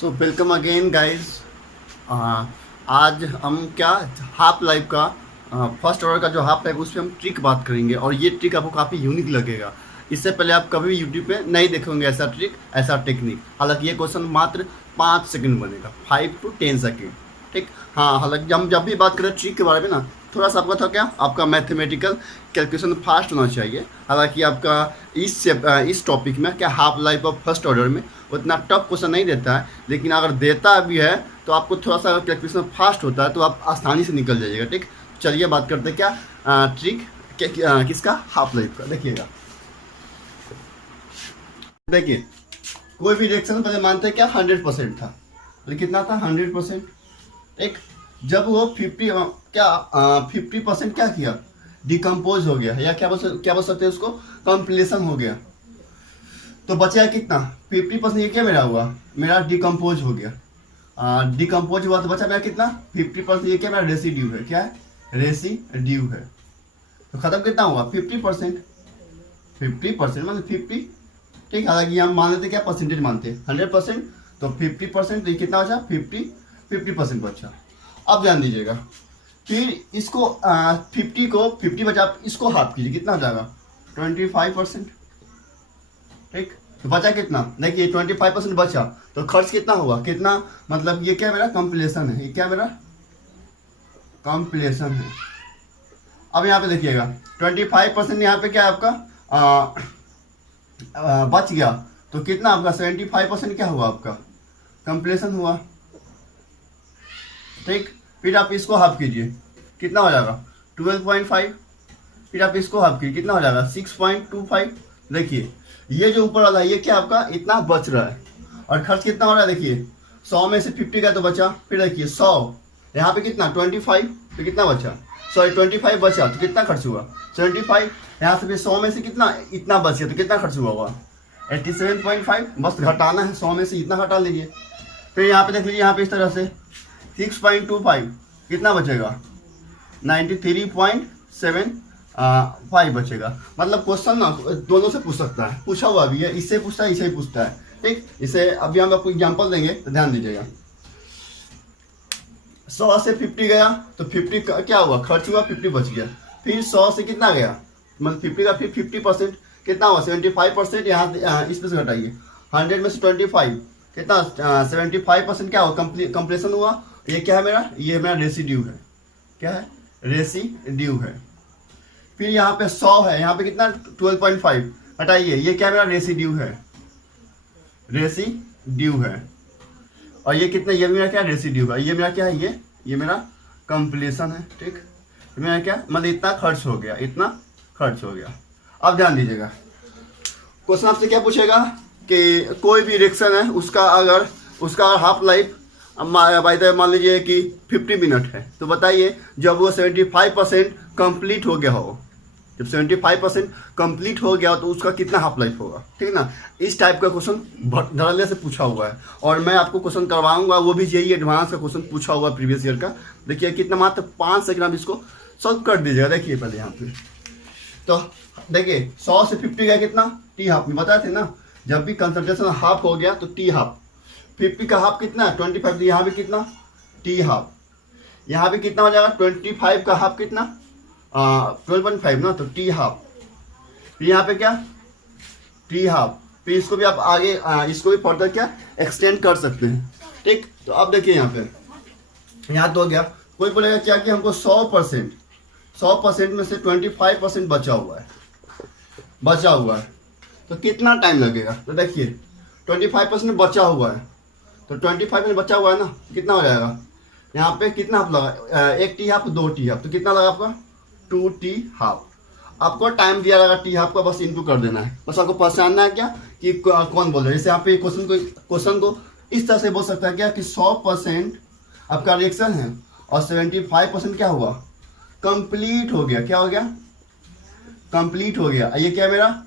So welcome again guys. आज हम क्या हाफ लाइफ का फर्स्ट ऑर्डर का जो हाफ लाइफ उस पर हम ट्रिक बात करेंगे और ये ट्रिक आपको काफ़ी यूनिक लगेगा। इससे पहले आप कभी भी यूट्यूब पे नहीं देखेंगे ऐसा ट्रिक, ऐसा टेक्निक। हालांकि ये क्वेश्चन मात्र 5 सेकंड बनेगा, 5 to 10 सेकेंड। ठीक। हाँ, हालांकि हम जब भी बात करें ट्रिक के बारे में ना, थोड़ा सा आपका था क्या, आपका मैथमेटिकल कैलकुलेशन फास्ट होना चाहिए। हालांकि आपका इस टॉपिक में क्या half life of first order में उतना टफ क्वेश्चन नहीं देता है, लेकिन अगर देता भी है तो आपको थोड़ा सा कैलकुलेशन फास्ट होता है तो आप आसानी से निकल जाइएगा। ठीक। चलिए बात करते हैं क्या ट्रिक किसका, हाफ लाइफ का। देखिएगा, देखिए कोई भी रिएक्शन पहले मानते हैं क्या 100% था, तो कितना था 100%। एक जब वो 50% क्या किया, डिकम्पोज हो गया, या क्या बोल सकते हैं उसको, कंप्लीशन हो गया, तो बचा कितना 50%। ये क्या मेरा हुआ, मेरा डिकम्पोज हो गया। डिकम्पोज हुआ तो बचा मेरा कितना 50%। ये क्या मेरा रेसिड्यू है, क्या है, रेसिड्यू है। तो खत्म कितना हुआ 50%। 50% मतलब 50। ठीक। हालांकि हम मान लेते क्या, परसेंटेज मानते हैं 100%, तो 50%, तो ये कितना बचा 50% बचा। अब ध्यान दीजिएगा, फिर इसको 50 बचा, इसको हाफ कीजिए, कितना हो जाएगा 25%। ठीक। तो बचा कितना, देखिए 25% बचा, तो खर्च कितना हुआ, कितना मतलब ये क्या मेरा कंप्लीशन है, ये क्या मेरा कंप्लीशन है। अब यहाँ पे देखिएगा 25% यहाँ पे क्या है आपका बच गया, तो कितना आपका 75% क्या हुआ, आपका कंप्लीशन हुआ। ठीक। फिर आप इसको हाफ कीजिए, कितना हो जाएगा 12.5। फिर आप इसको हाफ कीजिए, कितना हो जाएगा 6.25। देखिए ये जो ऊपर वाला ये क्या आपका इतना बच रहा है, और खर्च कितना हो रहा है, देखिए 100 में से 50 का तो बचा, फिर देखिए 100 यहाँ पे कितना 25, तो कितना बचा, सॉरी 25 बचा, तो कितना खर्च हुआ 75। यहाँ से फिर 100 में से कितना इतना बच गया, तो कितना खर्च हुआ 87.5। बस घटाना है, 100 में से इतना घटा लीजिए। फिर यहाँ पे देख लीजिए, यहाँ पे इस तरह से 6.25 कितना बचेगा 93.75 बचेगा। मतलब क्वेश्चन ना दोनों से पूछ सकता है, पूछा हुआ भी है, इससे पूछता है, इससे ही पूछता है। ठीक। इसे अभी हम आपको एग्जांपल देंगे, तो ध्यान दीजिएगा। 100 से 50 गया, तो 50 का क्या हुआ, खर्च हुआ, 50 बच गया। फिर 100 से कितना गया, मतलब 50 का फिर 50% कितना हुआ 75%। यहाँ इस पे से घटाइए, 100 में से 25 कितना 75% क्या हुआ, कंप्लीशन हुआ। ये क्या है मेरा, ये मेरा रेसिड्यू है, क्या है, रेसिड्यू है। फिर यहाँ पे 100 है, यहाँ पे कितना 12.5 हटाइए, ये क्या मेरा रेसिड्यू है, रेसिड्यू है। और ये कितना, ये मेरा क्या रेसिड्यू है, ये मेरा क्या है, ये मेरा कंप्लीशन है। ठीक। मेरा क्या मतलब इतना खर्च हो गया, इतना खर्च हो गया। अब ध्यान दीजिएगा, क्वेश्चन आपसे क्या पूछेगा कि कोई भी रिएक्शन है उसका हाफ लाइफ मान लीजिए कि 50 मिनट है, तो बताइए जब वो 75% कंप्लीट हो गया हो, जब 75% कंप्लीट हो गया तो उसका कितना हाफ लाइफ होगा। ठीक ना। इस टाइप का क्वेश्चन धड़ल्ले से पूछा हुआ है, और मैं आपको क्वेश्चन करवाऊंगा, वो भी यही एडवांस का क्वेश्चन पूछा हुआ प्रीवियस ईयर का। देखिए कितना, मात्र 5 सेकंड आप इसको सॉल्व कर दीजिएगा। देखिए पहले यहाँ पे तो देखिए 100 से 50 गया, कितना टी हाफ में बताए थे ना, जब भी कंसंट्रेशन हाफ हो गया तो टी हाफ। 50 का हाफ कितना 25, तो यहाँ भी कितना टी हाफ। यहाँ भी कितना हो जाएगा 25 का हाफ कितना 12.5 ना, तो टी हाफ। फिर यहाँ पे क्या टी हाफ। फिर इसको भी आप आगे इसको भी फर्दर क्या एक्सटेंड कर सकते हैं। ठीक। तो अब देखिए यहाँ पे, यहाँ तो हो गया। कोई बोलेगा क्या कि हमको 100% में से 25% बचा हुआ है, तो कितना टाइम लगेगा। तो देखिए 25% बचा हुआ है, तो 25% बचा हुआ है ना, कितना हो जाएगा, यहाँ पे कितना हाफ लगा, 1 टी हाफ 2 टी हाफ, तो कितना लगा आपका 2 टी हाफ। आपको टाइम दिया रहेगा टी हाफ का, बस इनटू कर देना है। बस आपको पहचानना है क्या कि कौन बोल रहा है। जैसे यहाँ पे क्वेश्चन को इस तरह से बोल सकता है क्या कि 100% आपका रिएक्शन है और 75% क्या हुआ, कंप्लीट हो गया। क्या हो गया, कंप्लीट हो गया। ये क्या मेरा,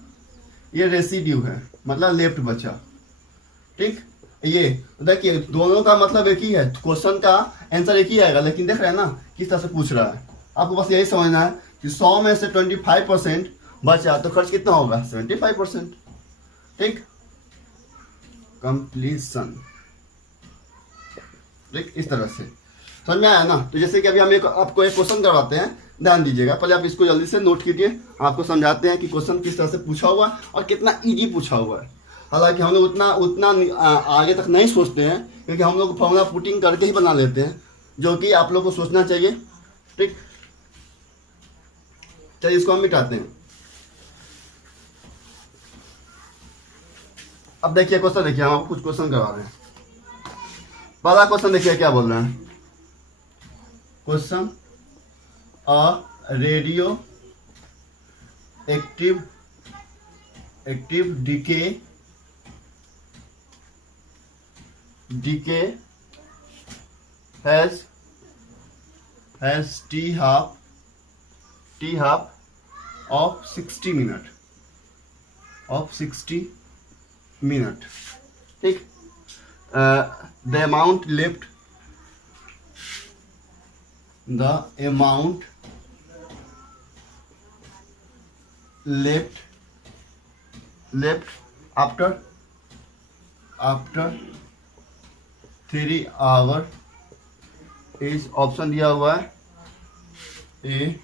ये रेसिड्यू है, मतलब लेफ्ट बचा। ठीक। ये देखिए दोनों का मतलब एक ही है, क्वेश्चन का आंसर एक ही आएगा, लेकिन देख रहे हैं ना किस तरह से पूछ रहा है। आपको बस यही समझना है कि 100 में से 25% बचा, तो खर्च कितना होगा 75%। ठीक। कंप्लीशन ठीक, इस तरह से समझ में आया ना। तो जैसे कि अभी हम आपको एक क्वेश्चन करवाते हैं, ध्यान दीजिएगा, पहले आप इसको जल्दी से नोट कीजिए। आपको समझाते हैं कि क्वेश्चन किस तरह से पूछा हुआ है और कितना इजी पूछा हुआ है। हालांकि हम लोग उतना आगे तक नहीं सोचते हैं, क्योंकि हम लोग फॉर्मूला पुटिंग करके ही बना लेते हैं, जो कि आप लोग को सोचना चाहिए। ठीक, चलिए इसको हम मिटाते हैं। अब देखिए क्वेश्चन, देखिए हम आपको कुछ क्वेश्चन करवा रहे हैं। पहला क्वेश्चन देखिए क्या बोल रहे हैं। Question, a radioactive decay has t half of 60 minute, ठीक। the amount left after 3 hour is, option दिया हुआ है A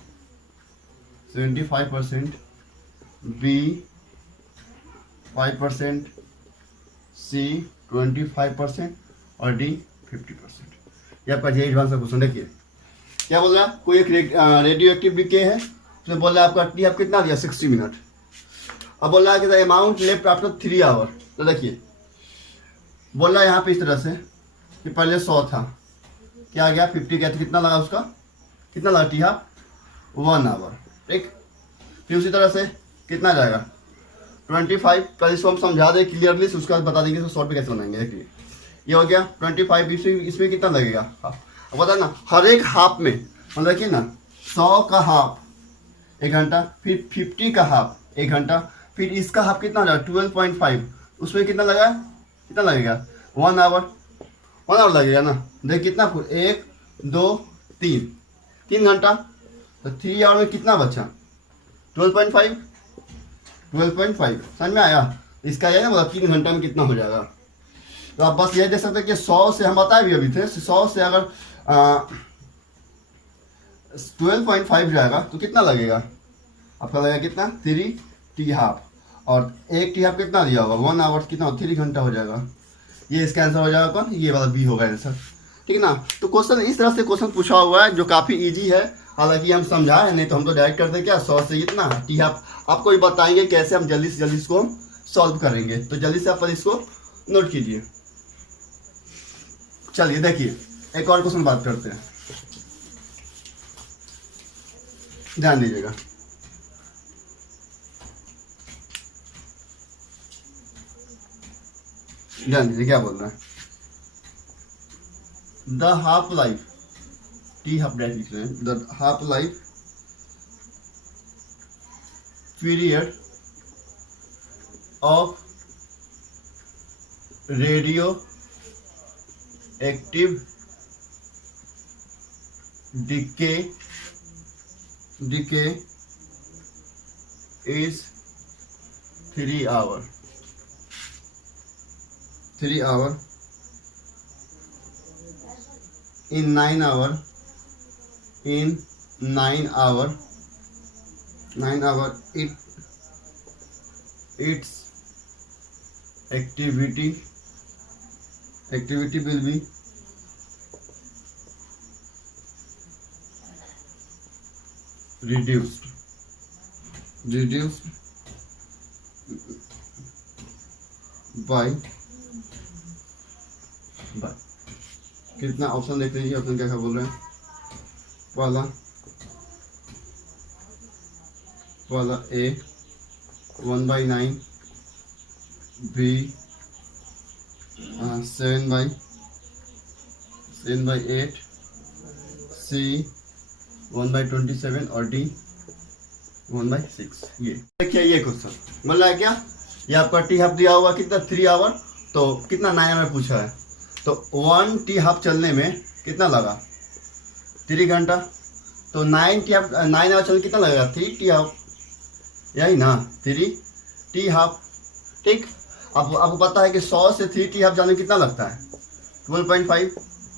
75%, B 5%, C 25% और D 50%। ये आपका जे एडवांस का क्वेश्चन। देखिए क्या बोल रहा है, कोई एक रेडियो एक्टिव डीके है, उसमें बोल रहा है आपका टी आप कितना दिया 60 मिनट। अब बोल रहा है कि the amount left after 3 hour. तो देखिए बोल रहा है यहाँ पे इस तरह से कि पहले 100 था, क्या गया 50 गया, तो कितना लगा उसका, कितना लगा टी हाफ 1 आवर, ठीक। फिर उसी तरह से कितना जाएगा 25, पहले इसको हम समझा दें क्लियरली, उसके बाद बता देंगे शॉर्ट पे कैसे बनाएंगे। देखिए ये हो गया 25, इसमें कितना लगेगा, अब बता ना हर एक हाफ में, मतलब देखिए ना 100 का हाफ 1 घंटा, फिर 50 का हाफ 1 घंटा, फिर इसका हाफ कितना लगा 12.5, उसमें कितना लगेगा 1 आवर लगेगा ना। देख कितना 1 2 3 घंटा, तो 3 आवर में कितना बचा 12.5 समझ में आया। इसका यह ना मतलब 3 घंटा में कितना हो जाएगा। तो आप बस ये देख सकते हैं कि 100 से हम बताए भी अभी थे, 100 से अगर 12.5 जाएगा तो कितना लगेगा आपका, लगेगा कितना 3 टी हाफ, और 1 टी हाफ कितना दिया होगा 1 आवर, कितना 3 घंटा हो जाएगा। ये इसका आंसर हो जाएगा कौन, ये वाला बी होगा आंसर, ठीक है ना। तो क्वेश्चन इस तरह से क्वेश्चन पूछा हुआ है जो काफ़ी इजी है। हालांकि हम समझाए नहीं तो हम तो डायरेक्ट करते क्या 100 से कितना टी हाफ, आपको ये बताएंगे कैसे हम जल्दी से जल्दी इसको सॉल्व करेंगे। तो जल्दी से आप इसको नोट कीजिए। चलिए देखिए एक और क्वेश्चन बात करते हैं, ध्यान दीजिएगा। ध्यान दीजिए क्या बोल रहा है, the half life T half date लिख रहे हैं, the half life period of radioactive decay is 3 hour in 9 hour its activity will be reduced by कितना, ऑप्शन देख लीजिए। ऑप्शन क्या बोल रहे हैं, वाला ए 1/9, बी 7/8, सी 1/27 और डी 1/6। ये देखिए ये क्वेश्चन बोल रहा है क्या, ये आपका टी हाफ दिया हुआ कितना 3 आवर, तो कितना 9 आवर पूछा है, तो 1 टी हाफ चलने में कितना लगा 3 घंटा, तो 9 आवर चलने कितना लगेगा 3 टी हाफ, यही ना 3 टी हाफ, ठीक। अब आपको पता है कि 100 से 3 टी हाफ जाने में कितना लगता है 12.5,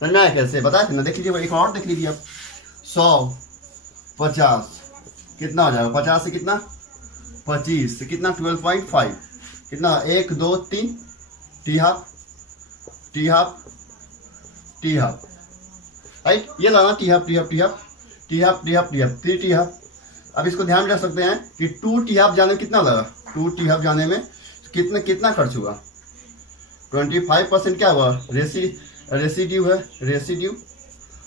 समझ में आया कैसे बताया थे ना, देख लीजिए एक और देख लीजिए आप। 100 50 कितना हो जाएगा, 50 से कितना 25 से कितना 12.5 कितना 1 2 3 T half T half T half right, ये लाना T half T half T half T half T half T half 3 T half. अब इसको ध्यान में रख सकते हैं कि 2 टी हाफ जाने में कितना लगा, 2 टी हाफ जाने में कितना खर्च हुआ, 25% क्या हुआ रेसिड्यू है रेसिड्यू,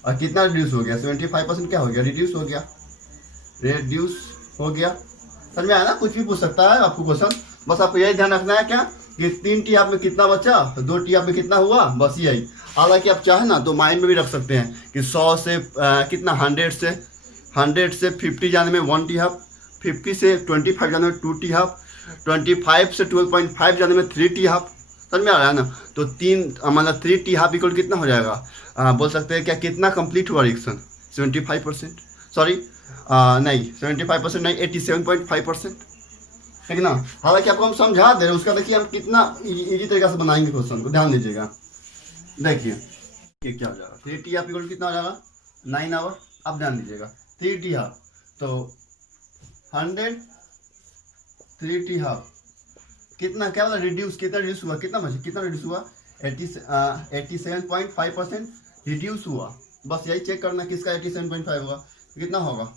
और कितना रिड्यूस हो गया 75% क्या हो गया रिड्यूस हो गया। समझ में आया ना, कुछ भी पूछ सकता है आपको क्वेश्चन, बस आपको यही ध्यान रखना है क्या कि 3 टी हाफ में कितना बचा, 2 टी हाफ में कितना हुआ, बस यही। हालांकि आप चाहे ना तो माइंड में भी रख सकते हैं कि 100 से कितना 100 से 50 जाने में 1 टी हाफ, 50 से 25 जाने में 2 टी हाफ, 25 से 12.5 जाने में 3 टी हाफ। समझ में आ रहा है ना, तो 3 टी हाफ इक्वल कितना हो जाएगा, बोल सकते हैं क्या कितना कंप्लीट हुआ रिएक्शन 75%, सॉरी नहीं 75% नहीं 87.5%, ठीक ना। हालांकि आपको हम समझा दे रहे हैं, उसका देखिए हम कितना इजी तरीके से बनाएंगे क्वेश्चन को, ध्यान दीजिएगा। देखिए ये क्या हो जाएगा 3 टी हाफ इक्वल कितना हो जाएगा 9 आवर। अब ध्यान दीजिएगा 3 टी हाफ तो 100 3 टी हाफ कितना क्या वाला रिड्यूस कितना रिड्यूस हुआ, कितना रिड्यूस हुआ 87.5% रिड्यूस हुआ। बस यही चेक करना किसका 87.5 होगा, कितना होगा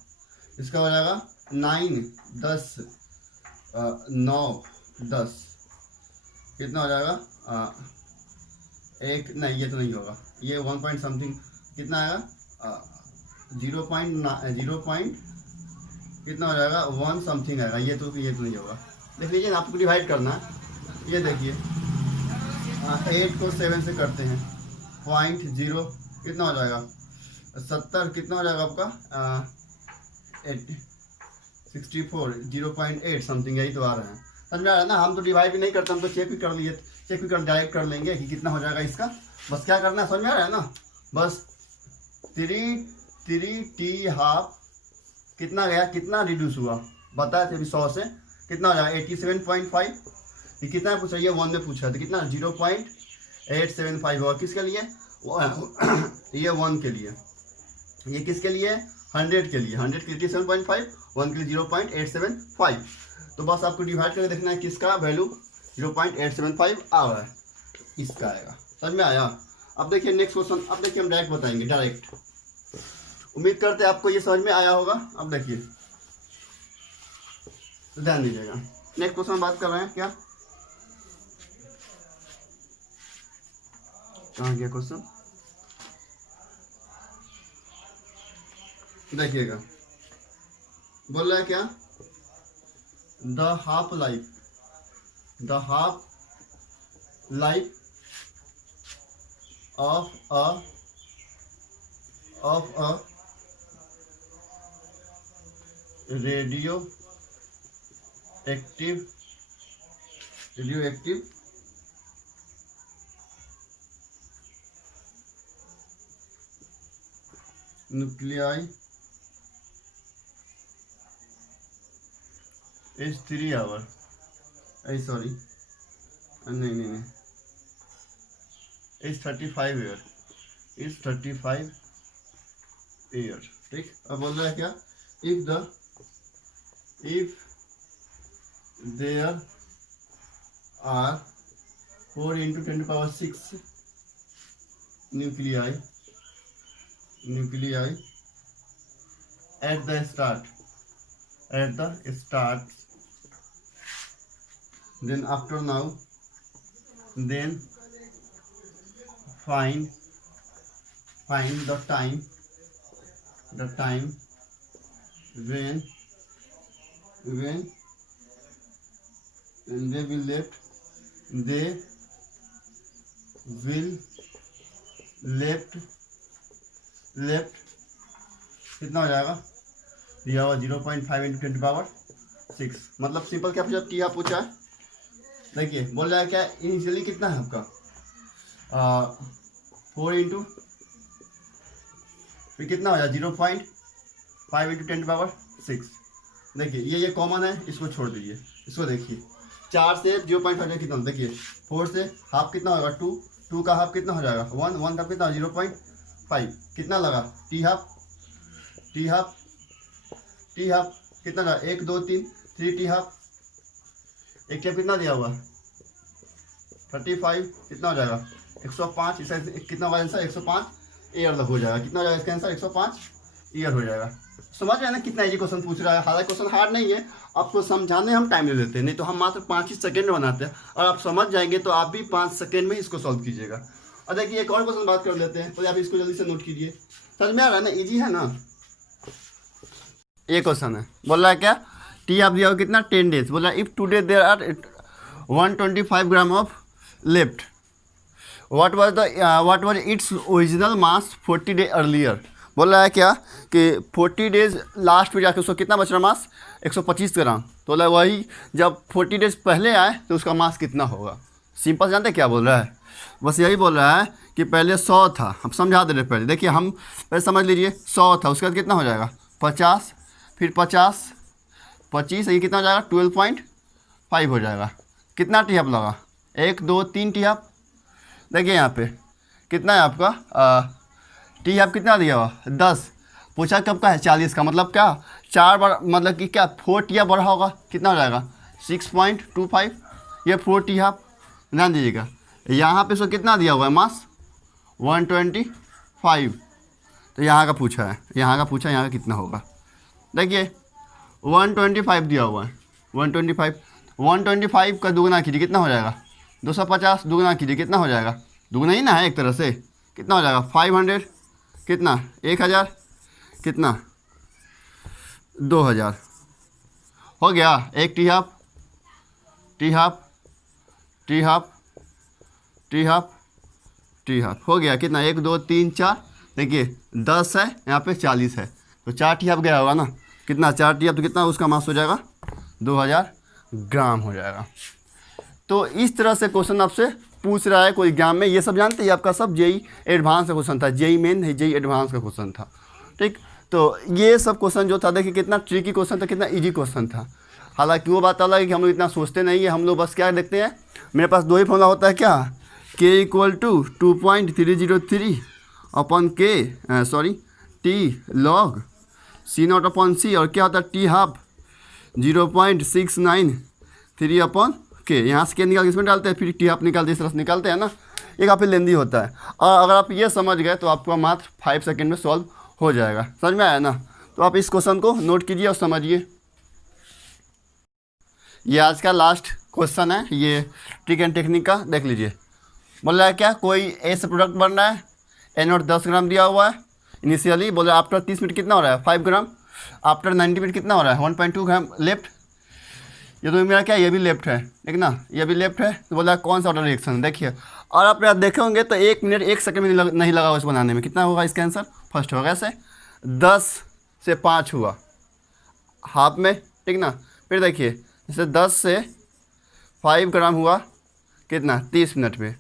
इसका हो जाएगा 9 10 9 10 कितना हो जाएगा एक नहीं ये तो नहीं होगा, ये 1 पॉइंट समथिंग कितना आएगा 0 पॉइंट कितना हो जाएगा 1 समथिंग आएगा, ये तो नहीं होगा। देख लीजिए ना, आपको डिवाइड करना है, ये देखिए 8 को 7 से करते हैं 0.0 कितना हो जाएगा 70 कितना हो जाएगा आपका 64 0.8 समथिंग, यही तो आ रहा है। समझ में आ रहा है ना, हम तो डिवाइड भी नहीं करते, हम तो चेक भी कर डायरेक्ट कर लेंगे कि कितना हो जाएगा इसका। बस क्या करना है समझ में आ रहा है ना, बस 3 टी हाफ कितना गया कितना रिड्यूस हुआ बताया थे अभी 100 से कितना हो जाएगा 87.5, ये कितना पूछा ये 1 में पूछा तो कितना 0.875 होगा, किसके लिए ये 1 के लिए, ये किसके लिए 100 के लिए 100 के लिए 87.5 1 के लिए 0.875। तो बस आपको डिवाइड करके देखना है किसका वैल्यू 0.875 आ रहा है, इसका आएगा। समझ में आया। अब देखिए नेक्स्ट क्वेश्चन, अब देखिए हम डायरेक्ट बताएंगे डायरेक्ट, उम्मीद करते हैं आपको ये समझ में आया होगा। अब देखिए ध्यान दीजिएगा, नेक्स्ट क्वेश्चन बात कर रहे हैं क्या, कहाँ गया क्वेश्चन, देखिएगा बोल रहा है क्या the half life of a radioactive nuclei is 3 hour, sorry नहीं इज 35 ईयर, ठीक। अब बोल रहा है क्या if there are 4 × 10⁶ nuclei at the start then after now then find the time when they will left कितना हो जाएगा दिया हुआ 0.5 × 10⁶। मतलब सिंपल क्या पूछा टी हाफ पूछा है। देखिए बोल रहा है क्या इनिशियली कितना है आपका 4 × फिर कितना हो जाए 0.5 × 10⁶। देखिए ये कॉमन है, इसको छोड़ दीजिए, इसको देखिए 4 से 0.5 कितना, देखिए 4 से हाफ कितना होगा 2, 2 का हाफ कितना हो जाएगा 1, 1 का कितना 0.5, कितना लगा T half, T half, T half कितना लगा 1 2 3 3 टी हाफ, एक टी हाफ कितना दिया हुआ 35, कितना हो जाएगा 105, इसका कितना होगा आंसर 105 ईयर हो जाएगा, कितना हो जाएगा इसका आंसर 105 ईयर हो जाएगा। समझ रहे हैं ना कितना इजी क्वेश्चन पूछ रहा है, हालांकि क्वेश्चन हार्ड नहीं है, आपको समझाने हम टाइम ले लेते हैं, नहीं तो हम मात्र 5 ही सेकंड में बनाते हैं, और आप समझ जाएंगे तो आप भी 5 सेकंड में इसको सॉल्व कीजिएगा। और देखिए एक और क्वेश्चन बात कर लेते हैं, तो आप इसको जल्दी से नोट कीजिए, समझ में आ रहा है ना, ईजी है ना। ये क्वेश्चन है, बोल रहा है क्या टी आप दिया हो कितना 10 डेज, बोल रहा है if today there are 125 gram of left, what was its original mass 40 day earlier. बोल रहा है क्या कि 40 डेज लास्ट में जाके उसको कितना बच रहा मास 125 ग्राम, तो बोला वही जब 40 डेज पहले आए तो उसका मास कितना होगा। सिंपल जानते क्या बोल रहा है, बस यही बोल रहा है कि पहले 100 था, हम समझा दे रहे पहले, देखिए हम पहले समझ लीजिए 100 था, उसके बाद कितना हो जाएगा 50, फिर 50 25, ये कितना हो जाएगा 12.5 हो जाएगा। कितना टी हाफ लगा 1 2 3 टी हाफ, देखिए यहाँ पे कितना है आपका टी हाफ कितना दिया हुआ 10, पूछा कब का है 40 का, मतलब क्या 4 बार, मतलब कि क्या 4 टी हाफ बढ़ा होगा, कितना हो जाएगा 6.25, ये 4 टी हाफ। ध्यान दीजिएगा यहाँ पे इसको कितना दिया हुआ है मास 125, तो यहाँ का पूछा है, यहाँ का कितना होगा, देखिए 125 दिया हुआ है, 125 का दुगना कीजिए कितना हो जाएगा 250, दुगना कीजिए कितना हो जाएगा, दुगना ही ना है एक तरह से, कितना हो जाएगा 500, कितना 1000, कितना 2000 हो गया। एक T half, T half, T half, T half, T half हो गया, कितना 1 2 3 4, देखिए 10 है यहाँ पे 40 है, तो 4 टी हाफ गया होगा ना, कितना 4 टी हाफ, तो कितना उसका मास हो जाएगा 2000 ग्राम हो जाएगा। तो इस तरह से क्वेश्चन आपसे पूछ रहा है कोई एग्जाम में, ये सब जानते हैं आपका सब जेई एडवांस का क्वेश्चन था, जेई मेन है जेई एडवांस का क्वेश्चन था, ठीक। तो ये सब क्वेश्चन जो था देखिए कितना ट्रिकी क्वेश्चन था, कितना इजी क्वेश्चन था। हालांकि वो बात अलग है कि हम लोग इतना सोचते नहीं है, हम लोग बस क्या देखते हैं, मेरे पास 2 ही फॉर्मूला होता है क्या, k = 2.303 अपन के सॉरी टी लॉग C0 अपन C, और क्या होता है टी हाफ 0.693 अपन के, यहाँ से क्या निकाल के इसमें डालते हैं, फिर टी हाफ निकालते इस तरह से निकालते हैं ना, ये काफ़ी लेंदी होता है। और अगर आप ये समझ गए तो आपका मात्र 5 सेकंड में सॉल्व हो जाएगा, समझ में आया ना। तो आप इस क्वेश्चन को नोट कीजिए और समझिए। ये आज का लास्ट क्वेश्चन है, ये ट्रिक एंड टेक्निक का, देख लीजिए। बोल रहा है क्या कोई ए से प्रोडक्ट बन रहा है, NO 10 ग्राम दिया हुआ है इनिशियली, बोल रहा है आफ्टर 30 मिनट कितना हो रहा है 5 ग्राम, आफ्टर 90 मिनट कितना हो रहा है 1.2 ग्राम लेफ्ट, ये तो मेरा क्या ये भी लेफ्ट है, ठीक ना, ये भी लेफ्ट है, तो बोला कौन सा ऑर्डर रिएक्शन देखिए। और आप यार देखे होंगे तो 1 मिनट 1 सेकंड में नहीं लगा उस बनाने में, कितना होगा इसका आंसर फर्स्ट होगा, ऐसे 10 से 5 हुआ हाफ में, ठीक ना, फिर देखिए जैसे 10 से 5 ग्राम हुआ कितना 30 मिनट में,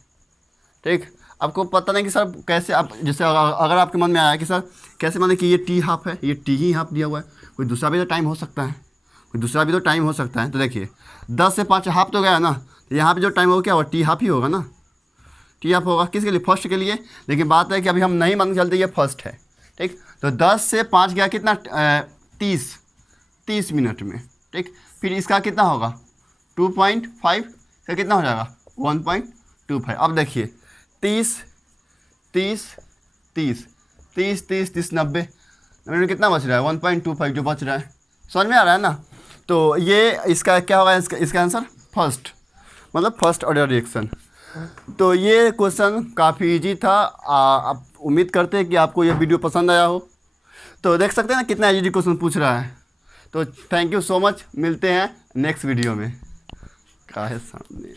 ठीक। आपको पता नहीं कि सर कैसे, आप जैसे अगर आपके मन में आया कि सर कैसे माने कि ये टी हाफ है, ये टी ही हाफ दिया हुआ है, कोई दूसरा भी तो टाइम हो सकता है, कोई दूसरा भी तो टाइम हो सकता है। तो देखिए 10 से 5 हाफ तो गया ना, तो यहाँ पे जो टाइम होगा क्या होगा टी हाफ ही होगा ना, टी हाफ होगा किसके लिए फर्स्ट के लिए, लेकिन बात है कि अभी हम नहीं मान के चलते ये फर्स्ट है, ठीक। तो 10 से 5 गया कितना 30 मिनट में, ठीक। फिर इसका कितना होगा 2.5 का कितना हो जाएगा 1.25। अब देखिए 30 30 30 30 30 30 90 में कितना बच रहा है 1.25 जो बच रहा है, समझ में आ रहा है ना। तो ये इसका क्या होगा, इसका आंसर फर्स्ट, मतलब फर्स्ट ऑर्डर रिएक्शन। तो ये क्वेश्चन काफ़ी इजी था, आप उम्मीद करते हैं कि आपको ये वीडियो पसंद आया हो। तो देख सकते हैं ना कितना इजी क्वेश्चन पूछ रहा है। तो थैंक यू सो मच, मिलते हैं नेक्स्ट वीडियो में। काहे सामने